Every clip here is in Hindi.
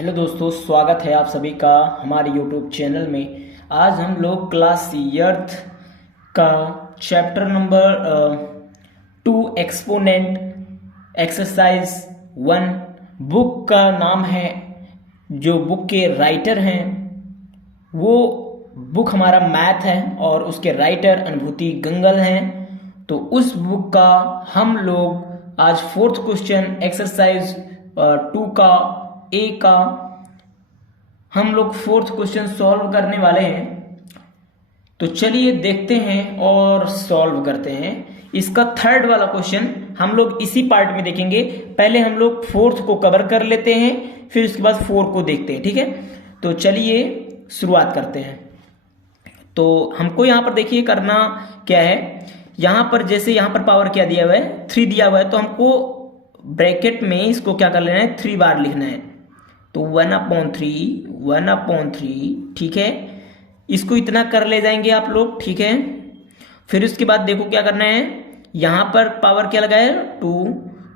हेलो दोस्तों, स्वागत है आप सभी का हमारे यूट्यूब चैनल में। आज हम लोग क्लास यर्थ का chapter number 2 exponent exercise 1 book का नाम है। जो बुक के राइटर हैं वो बुक हमारा मैथ है और उसके राइटर अनुभूति गंगल हैं। तो उस बुक का हम लोग आज फोर्थ क्वेश्चन एक्सरसाइज 2 का ए का हम लोग फोर्थ क्वेश्चन सॉल्व करने वाले हैं। तो चलिए देखते हैं और सॉल्व करते हैं। इसका थर्ड वाला क्वेश्चन हम लोग इसी पार्ट में देखेंगे। पहले हम लोग फोर्थ को कवर कर लेते हैं, फिर उसके बाद 4 को देखते हैं, ठीक है। तो चलिए शुरुआत करते हैं। तो हमको यहाँ पर देखिए करना क्या है। यहाँ पर जैसे यहाँ पर पावर क्या दिया हुआ है, 3 दिया हुआ है, तो हमको ब्रैकेट में इसको क्या कर लेना है, 3 बार लिखना है। तो 1/3, ठीक है। इसको इतना कर ले जाएंगे आप लोग, ठीक है। फिर उसके बाद देखो क्या करना है, यहां पर पावर क्या लगा है 2,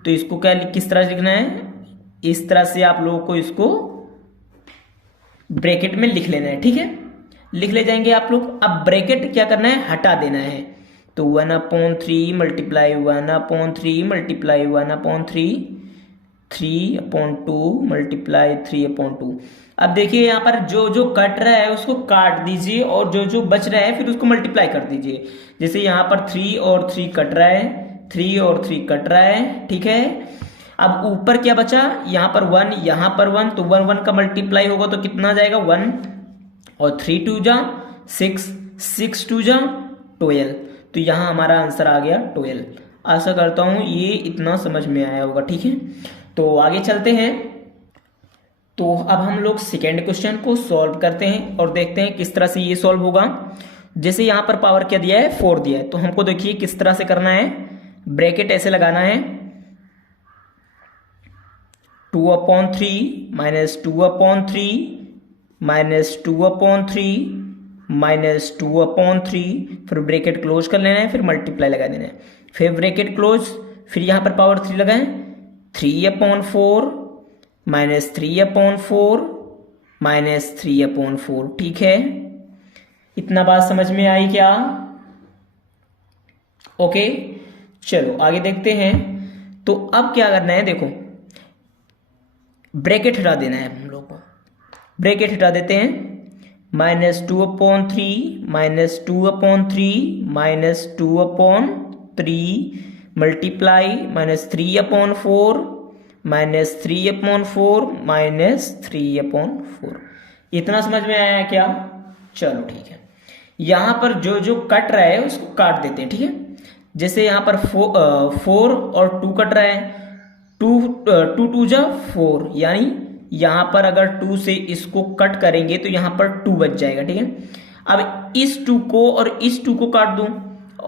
तो इसको क्या किस तरह से लिखना है, इस तरह से आप लोगों को इसको ब्रैकेट में लिख लेना है, ठीक है। लिख ले जाएंगे आप लोग। अब ब्रैकेट क्या करना है, हटा देना है। तो 1/3 मल्टीप्लाई 1/3 मल्टीप्लाई 1/3 3/2 मल्टीप्लाई 3/2। अब देखिए यहाँ पर जो जो कट रहा है उसको काट दीजिए और जो जो बच रहा है फिर उसको मल्टीप्लाई कर दीजिए। जैसे यहाँ पर 3 और 3 कट रहा है, 3 और 3 कट रहा है, ठीक है। अब ऊपर क्या बचा, यहाँ पर 1, यहाँ पर 1, तो 1 1 का मल्टीप्लाई होगा तो कितना जाएगा 1, और 3 2 जा 6, 6 2 जा 12। तो यहाँ हमारा आंसर आ गया 12। आशा करता हूँ ये इतना समझ में आया होगा, ठीक है। तो आगे चलते हैं। तो अब हम लोग सेकेंड क्वेश्चन को सॉल्व करते हैं और देखते हैं किस तरह से ये सॉल्व होगा। जैसे यहाँ पर पावर क्या दिया है, 4 दिया है, तो हमको देखिए किस तरह से करना है। ब्रैकेट ऐसे लगाना है, 2/3 माइनस 2/3 माइनस 2/3 माइनस 2/3, फिर ब्रैकेट क्लोज कर लेना है, फिर मल्टीप्लाई लगा देना है, फिर ब्रैकेट क्लोज, फिर यहाँ पर पावर 3 लगाएं, 3/4 माइनस 3/4 माइनस 3/4, ठीक है। इतना बात समझ में आई क्या? ओके, चलो आगे देखते हैं। तो अब क्या करना है, देखो ब्रैकेट हटा देना है हम लोग को। ब्रैकेट हटा देते हैं, -2/3 minus 2/3 minus 2/3 multiply -3/4 minus 3/4 minus 3/4। इतना समझ में आया क्या? चलो ठीक है। यहां पर जो जो कट रहा है उसको काट देते हैं, ठीक है। जैसे यहां पर 4 और 2 कट रहा है, 2 2 जा 4, यानी यहां पर अगर 2 से इसको कट करेंगे तो यहां पर 2 बच जाएगा, ठीक है। अब इस 2 को और इस 2 को काट दूं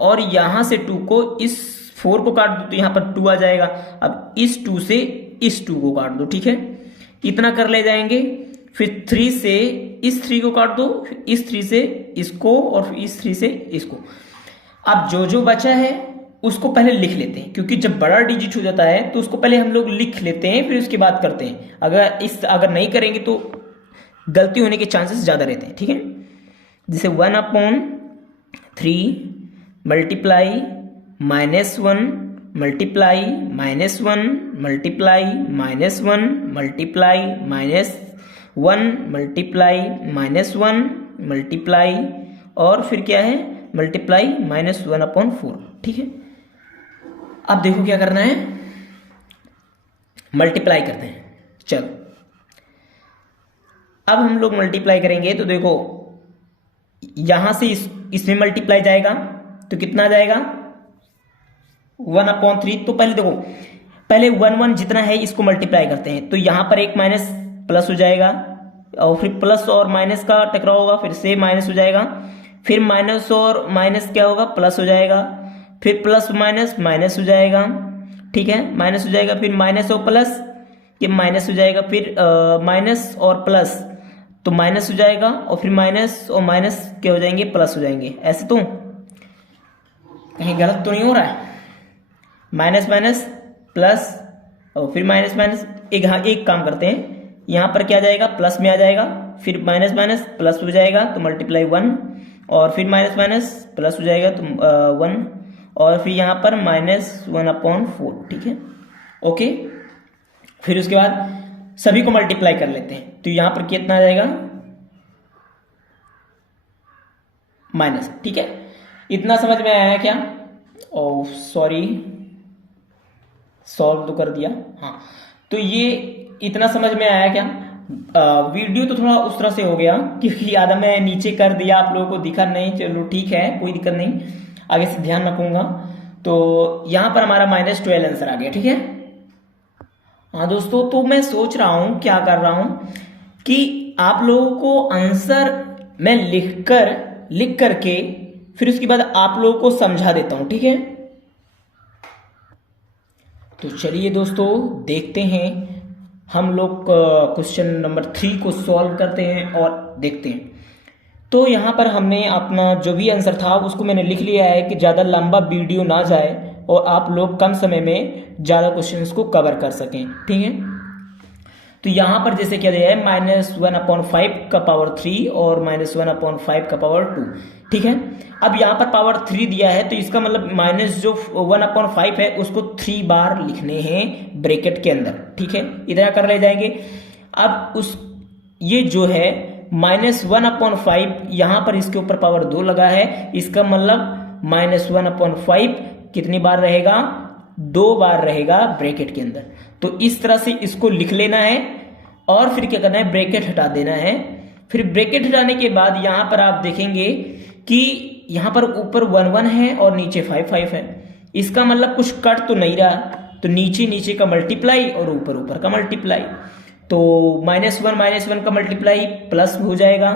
और यहां से 2 को इस 4 को काट दो तो यहां पर 2 आ जाएगा। अब इस 2 से इस 2 को काट दो, ठीक है। इतना कर ले जाएंगे। फिर 3 से इस 3 को काट दो, फिर इस 3 से इसको और फिर इस 3 से इसको। अब जो जो बचा है उसको पहले लिख लेते हैं, क्योंकि जब बड़ा डिजिट हो जाता है तो उसको पहले हम लोग लिख लेते हैं, फिर उसके बाद करते हैं। अगर नहीं करेंगे तो गलती होने के चांसेस ज्यादा रहते हैं, ठीक है। जैसे 1/3 multiply -1 multiply -1 multiply -1 multiply -1 multiply -1 multiply और फिर क्या है मल्टीप्लाई -1/4, ठीक है। अब देखो क्या करना है, मल्टीप्लाई करते हैं। चलो अब हम लोग मल्टीप्लाई करेंगे तो देखो यहां से इसमें मल्टीप्लाई जाएगा तो कितना आ जाएगा 1/3। तो पहले देखो, पहले 1 1 जितना है इसको मल्टीप्लाई करते हैं, तो यहां पर एक माइनस प्लस हो जाएगा और फिर प्लस और माइनस का टकराव होगा, फिर से माइनस हो जाएगा, फिर माइनस और माइनस क्या होगा, प्लस हो जाएगा, फिर प्लस माइनस माइनस हो जाएगा, ठीक है। माइनस हो जाएगा, फिर माइनस और प्लस ये माइनस हो जाएगा, फिर माइनस और प्लस तो माइनस हो जाएगा, और फिर माइनस और माइनस क्या हो जाएंगे, प्लस हो जाएंगे। ऐसे तो कहीं गलत तो नहीं हो रहा है, माइनस माइनस प्लस और फिर माइनस माइनस। एक काम करते हैं, यहाँ पर क्या जाएगा, प्लस में आ जाएगा, फिर माइनस माइनस प्लस हो जाएगा तो मल्टीप्लाई 1, और फिर माइनस माइनस प्लस हो जाएगा तो 1, और फिर यहाँ पर -1/4, ठीक है। ओके, फिर उसके बाद सभी को मल्टीप्लाई कर लेते हैं, तो यहाँ पर कितना आ जाएगा, माइनस, ठीक है। इतना समझ में आया क्या? ओह सॉरी, सॉल्व तो कर दिया, हाँ। तो ये इतना समझ में आया क्या? वीडियो तो थोड़ा उस तरह से हो गया क्योंकि आधा मैं नीचे कर दिया, आप लोगों को दिखा नहीं, चलो ठीक है, कोई दिक्कत नहीं, आगे से ध्यान रखूंगा। तो यहाँ पर हमारा -12 आंसर आ गया, ठीक है। हाँ दोस्तों, तो मैं सोच रहा हूं, क्या कर रहा हूं कि आप लोगों को आंसर मैं लिख करके फिर उसके बाद आप लोगों को समझा देता हूं, ठीक है। तो चलिए दोस्तों, देखते हैं हम लोग क्वेश्चन नंबर 3 को सॉल्व करते हैं और देखते हैं। तो यहाँ पर हमने अपना जो भी आंसर था उसको मैंने लिख लिया है कि ज़्यादा लंबा वीडियो ना जाए और आप लोग कम समय में ज़्यादा क्वेश्चंस को कवर कर सकें, ठीक है। तो यहाँ पर जैसे क्या दिया है, -1/5 का पावर 3 और -1/5 का पावर 2, ठीक है। अब यहाँ पर पावर 3 दिया है तो इसका मतलब माइनस जो 1/5 है उसको 3 बार लिखने हैं ब्रैकेट के अंदर, ठीक है। इधर कर ले जाएंगे। अब ये जो है -1/5, यहाँ पर इसके ऊपर पावर 2 लगा है, इसका मतलब -1/5 कितनी बार रहेगा, 2 बार रहेगा ब्रैकेट के अंदर। तो इस तरह से इसको लिख लेना है और फिर क्या करना है, ब्रैकेट हटा देना है। फिर ब्रैकेट हटाने के बाद यहाँ पर आप देखेंगे कि यहाँ पर ऊपर 1 1 है और नीचे 5 5 है, इसका मतलब कुछ कट तो नहीं रहा, तो नीचे का मल्टीप्लाई और ऊपर का मल्टीप्लाई, तो -1 का मल्टीप्लाई प्लस हो जाएगा,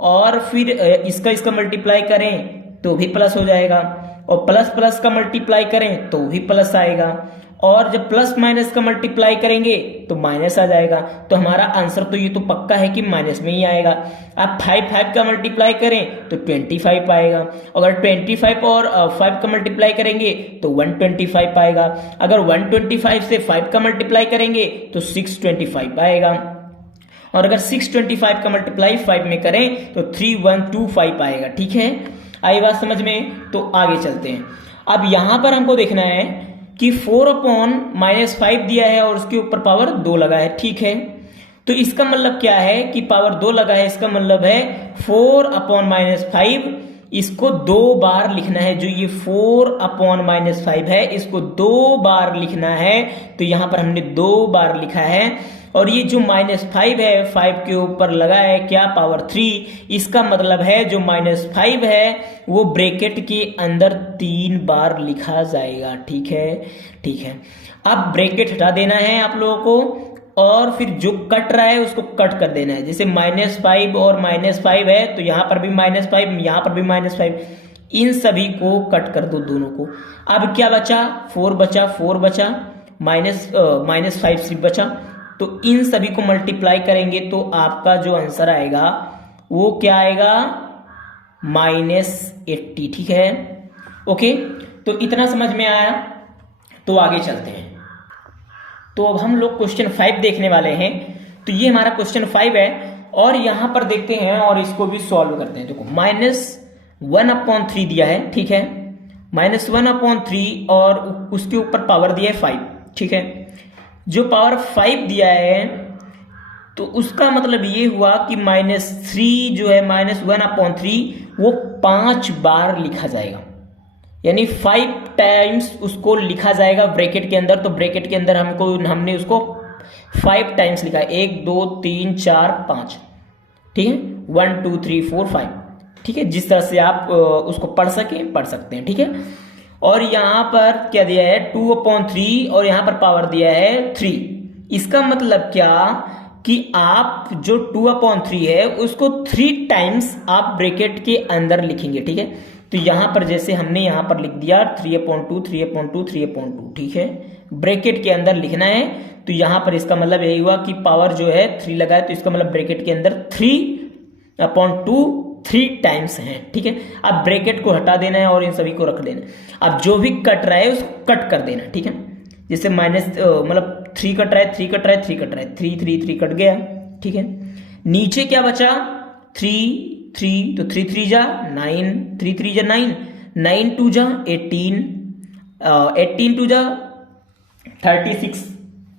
और फिर इसका मल्टीप्लाई करें तो भी प्लस हो जाएगा, और प्लस प्लस का मल्टीप्लाई करें तो भी प्लस आएगा, और जब प्लस माइनस का मल्टीप्लाई करेंगे तो माइनस आ जाएगा। तो हमारा आंसर तो ये तो पक्का है कि माइनस में ही आएगा। अब 5 का मल्टीप्लाई करें तो 25 आएगा, अगर 25 और 5 का मल्टीप्लाई करेंगे तो 125 आएगा, अगर 125 से 5 का मल्टीप्लाई करेंगे तो 625 आएगा, और अगर 625 का मल्टीप्लाई 5 में करें तो 3125 आएगा, ठीक है। आई बात समझ में? तो आगे चलते हैं। अब यहां पर हमको देखना है कि 4/-5 दिया है और उसके ऊपर पावर 2 लगा है, ठीक है। तो इसका मतलब क्या है कि पावर 2 लगा है, इसका मतलब है 4/-5 इसको 2 बार लिखना है। जो ये 4/-5 है इसको 2 बार लिखना है, तो यहां पर हमने 2 बार लिखा है। और ये जो -5 है, 5 के ऊपर लगा है क्या, पावर 3, इसका मतलब है जो -5 है वो ब्रैकेट के अंदर 3 बार लिखा जाएगा, ठीक है, ठीक है। अब ब्रैकेट हटा देना है आप लोगों को, और फिर जो कट रहा है उसको कट कर देना है। जैसे -5 और -5 है तो यहां पर भी -5, यहां पर भी -5, इन सभी को कट कर दो दोनों को। अब क्या बचा, 4 बचा, -5 सिर्फ बचा, तो इन सभी को मल्टीप्लाई करेंगे तो आपका जो आंसर आएगा वो क्या आएगा, -80, ठीक है। ओके, तो इतना समझ में आया। तो आगे चलते हैं। तो अब हम लोग क्वेश्चन 5 देखने वाले हैं। तो ये हमारा क्वेश्चन 5 है और यहां पर देखते हैं और इसको भी सॉल्व करते हैं। देखो -1/3 दिया है, ठीक है, -1/3 और उसके ऊपर पावर दिया है 5, ठीक है। जो पावर 5 दिया है तो उसका मतलब ये हुआ कि -3 जो है, -1/3 वो 5 बार लिखा जाएगा, यानी 5 टाइम्स उसको लिखा जाएगा ब्रैकेट के अंदर। तो ब्रैकेट के अंदर हमने उसको 5 टाइम्स लिखा है, 1 2 3 4 5, ठीक है, 1 2 3 4 5, ठीक है। जिस तरह से आप उसको पढ़ सकते हैं, ठीक है। और यहां पर क्या दिया है, 2/3 और यहां पर पावर दिया है 3। इसका मतलब क्या कि आप जो 2/3 है उसको 3 टाइम्स आप ब्रैकेट के अंदर लिखेंगे, ठीक है। तो यहां पर जैसे हमने यहां पर लिख दिया 3/2, 3/2, 3/2, ठीक है, ब्रैकेट के अंदर लिखना है। तो यहां पर इसका मतलब यही हुआ कि पावर जो है 3 लगा है, तो इसका मतलब ब्रैकेट के अंदर 3/2 3 टाइम्स हैं, ठीक है। अब ब्रैकेट को हटा देना है और इन सभी को रख देना है। अब जो भी कट रहा है उसको कट कर देना, ठीक है। जैसे माइनस मतलब 3 कट रहा है, 3 कट रहा है, 3 कट रहा है, 3 3 3 कट गया, ठीक है। नीचे क्या बचा 3 3, तो 3 3 जा 9, 3 3 जा 9, 9 2 जा 18, 18 2 जा 36,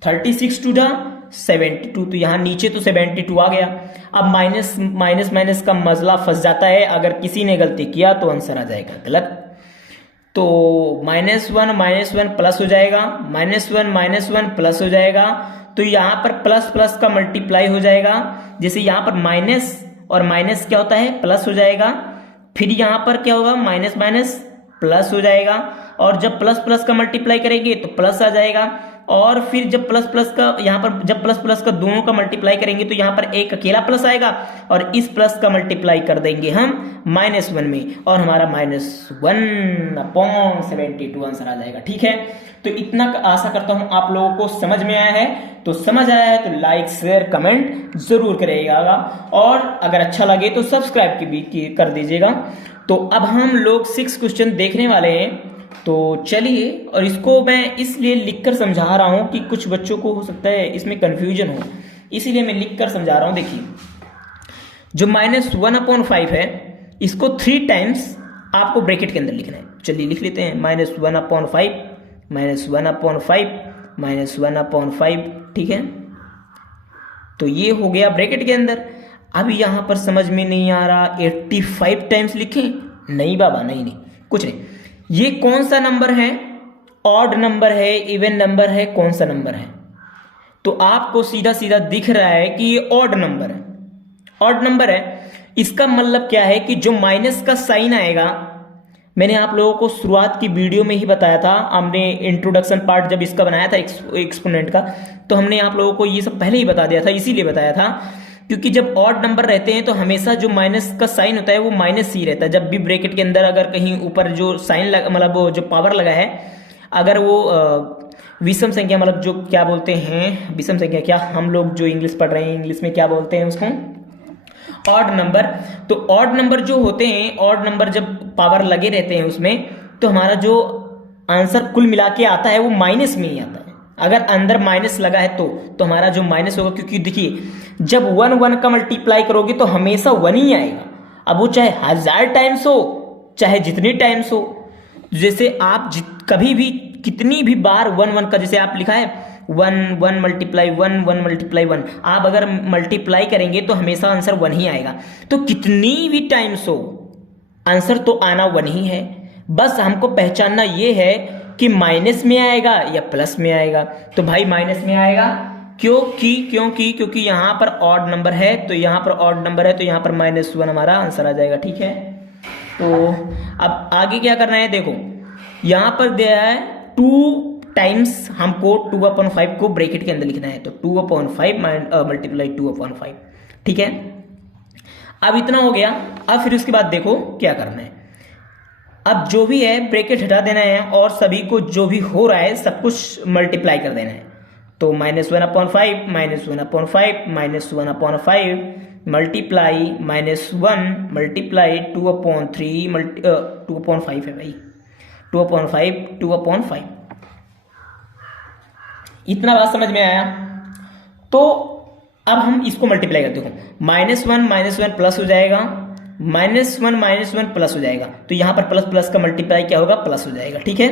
36 2 जा 72, तो यहाँ नीचे तो 72 आ गया। अब माइनस माइनस माइनस का मसला फंस जाता है, अगर किसी ने गलती किया तो आंसर आ जाएगा गलत। तो -1 प्लस हो जाएगा, -1 प्लस हो जाएगा, तो यहाँ पर प्लस प्लस का मल्टीप्लाई हो जाएगा। जैसे यहाँ पर माइनस और माइनस क्या होता है, प्लस हो जाएगा। फिर यहाँ पर क्या होगा, माइनस माइनस प्लस हो जाएगा, और जब प्लस प्लस का मल्टीप्लाई करेंगे तो प्लस आ जाएगा। और फिर जब प्लस प्लस का यहाँ पर जब प्लस प्लस का दोनों का मल्टीप्लाई करेंगे तो यहाँ पर एक अकेला प्लस आएगा, और इस प्लस का मल्टीप्लाई कर देंगे हम -1 में, और हमारा -1/72 आंसर आ जाएगा, ठीक है। तो इतना आशा करता हूं आप लोगों को समझ में आया है। तो समझ आया है तो लाइक शेयर कमेंट जरूर करिएगा, और अगर अच्छा लगे तो सब्सक्राइब भी कर दीजिएगा। तो अब हम लोग 6 क्वेश्चन देखने वाले हैं, तो चलिए। और इसको मैं इसलिए लिखकर समझा रहा हूं कि कुछ बच्चों को हो सकता है इसमें कंफ्यूजन हो, इसीलिए मैं लिखकर समझा रहा हूं। देखिए, जो -1/5 है, इसको 3 टाइम्स आपको ब्रैकेट के अंदर लिखना है। चलिए लिख लेते हैं, -1/5 -1/5 ठीक है। तो ये हो गया ब्रैकेट के अंदर। अब यहां पर समझ में नहीं आ रहा 85 टाइम्स लिखें, नहीं बाबा, नहीं, कुछ नहीं। ये कौन सा नंबर है, ऑड नंबर है, इवन नंबर है, कौन सा नंबर है? तो आपको सीधा सीधा दिख रहा है कि ये ऑड नंबर है, ऑड नंबर है। इसका मतलब क्या है कि जो माइनस का साइन आएगा, मैंने आप लोगों को शुरुआत की वीडियो में ही बताया था, हमने इंट्रोडक्शन पार्ट जब इसका बनाया था एक्सपोनेंट का, तो हमने आप लोगों को ये सब पहले ही बता दिया था, इसीलिए बताया था क्योंकि जब ऑड नंबर रहते हैं तो हमेशा जो माइनस का साइन होता है वो माइनस ही रहता है। जब भी ब्रैकेट के अंदर अगर कहीं ऊपर जो साइन मतलब वो जो पावर लगा है, अगर वो विषम संख्या, मतलब जो क्या बोलते हैं विषम संख्या, क्या हम लोग जो इंग्लिश पढ़ रहे हैं इंग्लिश में क्या बोलते हैं उसको, ऑड नंबर। तो ऑड नंबर जो होते हैं, ऑड नंबर जब पावर लगे रहते हैं उसमें, तो हमारा जो आंसर कुल मिला के आता है वो माइनस में ही आता है। अगर अंदर माइनस लगा है तो हमारा जो माइनस होगा, क्योंकि देखिए जब 1 का मल्टीप्लाई करोगे तो हमेशा 1 ही आएगा। अब वो चाहे 1000 टाइम्स हो, चाहे जितनी टाइम्स हो। जैसे आप कभी भी कितनी भी बार 1 का, जैसे आप लिखा है 1 1 मल्टीप्लाई 1 1 मल्टीप्लाई 1, आप अगर मल्टीप्लाई करेंगे तो हमेशा आंसर 1 ही आएगा। तो कितनी भी टाइम्स हो, आंसर तो आना 1 ही है। बस हमको पहचानना ये है कि माइनस में आएगा या प्लस में आएगा। तो भाई माइनस में आएगा, क्योंकि यहां पर ऑड नंबर है, तो यहां पर ऑड नंबर है, तो यहां पर -1 हमारा आंसर आ जाएगा, ठीक है। तो अब आगे क्या करना है, देखो यहां पर दिया है 2 टाइम्स, हमको 2/5 को ब्रैकेट के अंदर लिखना है, तो 2/5 मल्टीप्लाई 2/5, ठीक है। अब इतना हो गया। अब फिर उसके बाद देखो क्या करना है। अब जो भी है ब्रैकेट हटा देना है, और सभी को जो भी हो रहा है सब कुछ मल्टीप्लाई कर देना है। तो -1/5 -1/5 मल्टीप्लाई -1 मल्टीप्लाई 2/3 2/5 है भाई, 2/5 इतना बात समझ में आया। तो अब हम इसको मल्टीप्लाई करते हो, -1 प्लस हो जाएगा, -1 प्लस हो जाएगा, तो यहां पर प्लस प्लस का मल्टीप्लाई क्या होगा, प्लस हो जाएगा, ठीक है।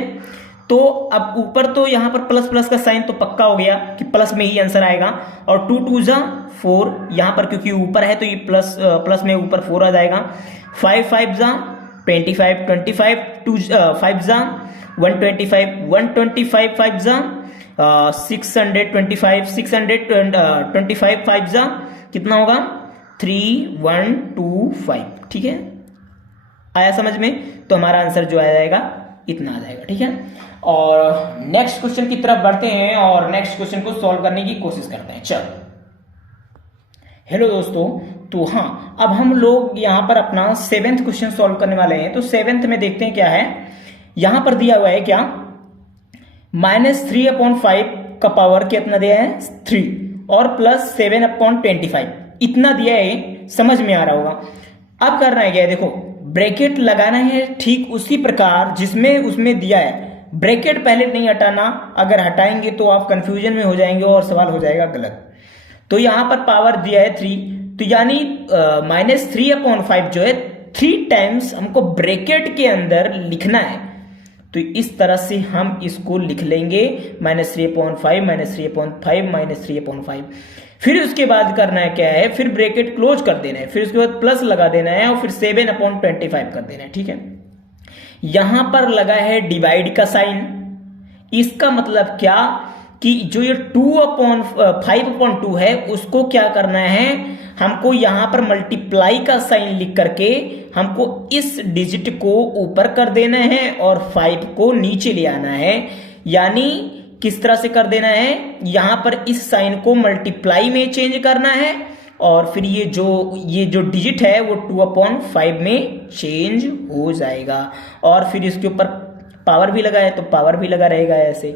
तो अब ऊपर तो यहां पर प्लस प्लस का साइन तो पक्का हो गया कि प्लस में ही आंसर आएगा, और 2 2 जा 4, यहां पर क्योंकि ऊपर है तो ये प्लस में ऊपर 4 आ जाएगा। 5 5 जा 25 25 2 5 जा 125 125 5 जा 625 625 5 जा कितना होगा 3125, ठीक है। आया समझ में? तो हमारा आंसर जो आ जाएगा इतना आ जाएगा, ठीक है। और नेक्स्ट क्वेश्चन की तरफ बढ़ते हैं और नेक्स्ट क्वेश्चन को सॉल्व करने की कोशिश करते हैं। चलो, हेलो दोस्तों, तो हाँ, अब हम लोग यहां पर अपना 7th क्वेश्चन सॉल्व करने वाले हैं। तो 7th में देखते हैं क्या है। यहां पर दिया हुआ है क्या, -3/5 का पावर कितना दिया है 3, और +7/25 इतना दिया है, समझ में आ रहा होगा। अब करना है क्या है, देखो ब्रैकेट लगाना है ठीक उसी प्रकार जिसमें उसमें दिया है ब्रैकेट पहले नहीं हटाना, अगर हटाएंगे तो आप कंफ्यूजन में हो जाएंगे और सवाल हो जाएगा गलत। तो यहां पर पावर दिया है 3, तो यानी -3/5 जो है 3 टाइम्स हमको ब्रैकेट के अंदर लिखना है। तो इस तरह से हम इसको लिख लेंगे -3/5 -3/5 फिर उसके बाद करना है क्या है, फिर ब्रैकेट क्लोज कर देना है, फिर उसके बाद प्लस लगा देना है और फिर 7/25 कर देना है। ठीक है, यहां पर लगा है डिवाइड का साइन। इसका मतलब क्या कि जो ये 2/5/2 है उसको क्या करना है, हमको यहां पर मल्टीप्लाई का साइन लिख करके हमको इस डिजिट को ऊपर कर देना है और 5 को नीचे ले आना है। यानी किस तरह से कर देना है, यहां पर इस साइन को मल्टीप्लाई में चेंज करना है और फिर ये जो डिजिट है वो 2/5 में चेंज हो जाएगा। और फिर इसके ऊपर पावर भी लगा है तो पावर भी लगा रहेगा ऐसे।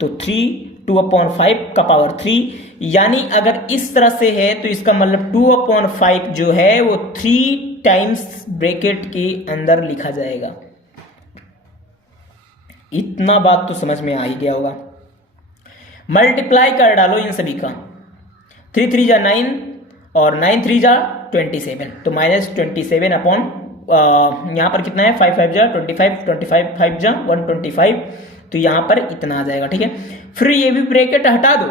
तो 2/5 का पावर 3, यानी अगर इस तरह से है तो इसका मतलब 2/5 जो है वो 3 टाइम्स ब्रैकेट के अंदर लिखा जाएगा। इतना बात तो समझ में आ ही गया होगा। मल्टीप्लाई कर डालो इन सभी का, 3 3 जा 9 और 9 3 जा 27, तो -27 यहां पर कितना है 5 5 जा 25, 25 5 जा 125, तो यहां पर इतना आ जाएगा। ठीक है, फिर ये भी ब्रैकेट हटा दो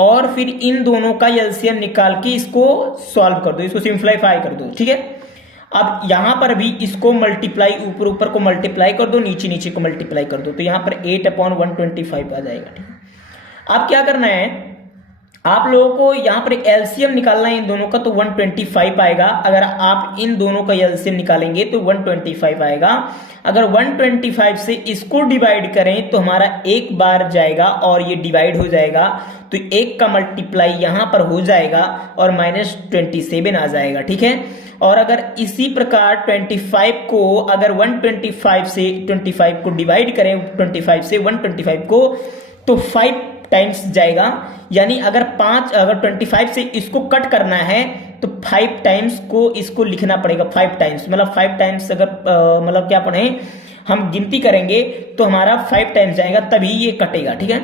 और फिर इन दोनों का एलसीएम निकाल के इसको सॉल्व कर दो, इसको सिंप्लीफाई कर दो। ठीक है, अब यहां पर भी इसको मल्टीप्लाई, ऊपर ऊपर को मल्टीप्लाई कर दो, नीचे नीचे को मल्टीप्लाई कर दो, तो यहां पर 8/125 आ जाएगा। ठीक है, अब क्या करना है, आप लोगों को यहां पर एलसीएम निकालना है इन दोनों का, तो 125 आएगा। अगर आप इन दोनों का एलसीएम निकालेंगे तो 125 आएगा। अगर 125 से इसको डिवाइड करें तो हमारा एक बार जाएगा और ये डिवाइड हो जाएगा, तो एक का मल्टीप्लाई यहां पर हो जाएगा और -27 आ जाएगा। ठीक है, और अगर इसी प्रकार 25 को अगर 125 से 25 को डिवाइड करें, 25 से 125 को, तो 5 टाइम्स जाएगा। यानी अगर 25 से इसको कट करना है तो 5 टाइम्स को इसको लिखना पड़ेगा। 5 टाइम्स मतलब 5 टाइम्स अगर मतलब क्या पढ़े, हम गिनती करेंगे तो हमारा 5 टाइम्स जाएगा तभी ये कटेगा। ठीक है,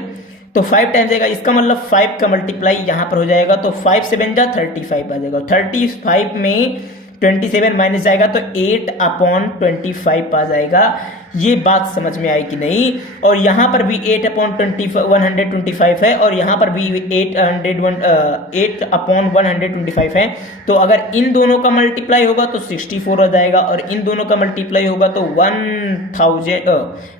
तो 5 टाइम्स जाएगा, इसका मतलब 5 का मल्टीप्लाई यहां पर हो जाएगा, तो 5 7 जा 35 आ जाएगा। 35 में 27 माइनस जाएगा तो 8/25 आ जाएगा। ये बात समझ में आई कि नहीं? और यहां पर भी 8/125 है और यहां पर भी 8/125 है। तो अगर इन दोनों का मल्टीप्लाई होगा तो 64 आ जाएगा और इन दोनों का मल्टीप्लाई होगा तो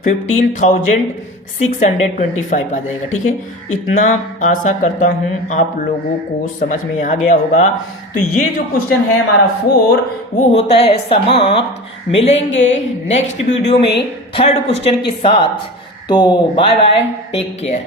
15,625 आ जाएगा। ठीक है, इतना आशा करता हूं आप लोगों को समझ में आ गया होगा। तो ये जो क्वेश्चन है हमारा 4 वो होता है समाप्त। मिलेंगे नेक्स्ट वीडियो में 3rd क्वेश्चन के साथ। तो बाय बाय, टेक केयर।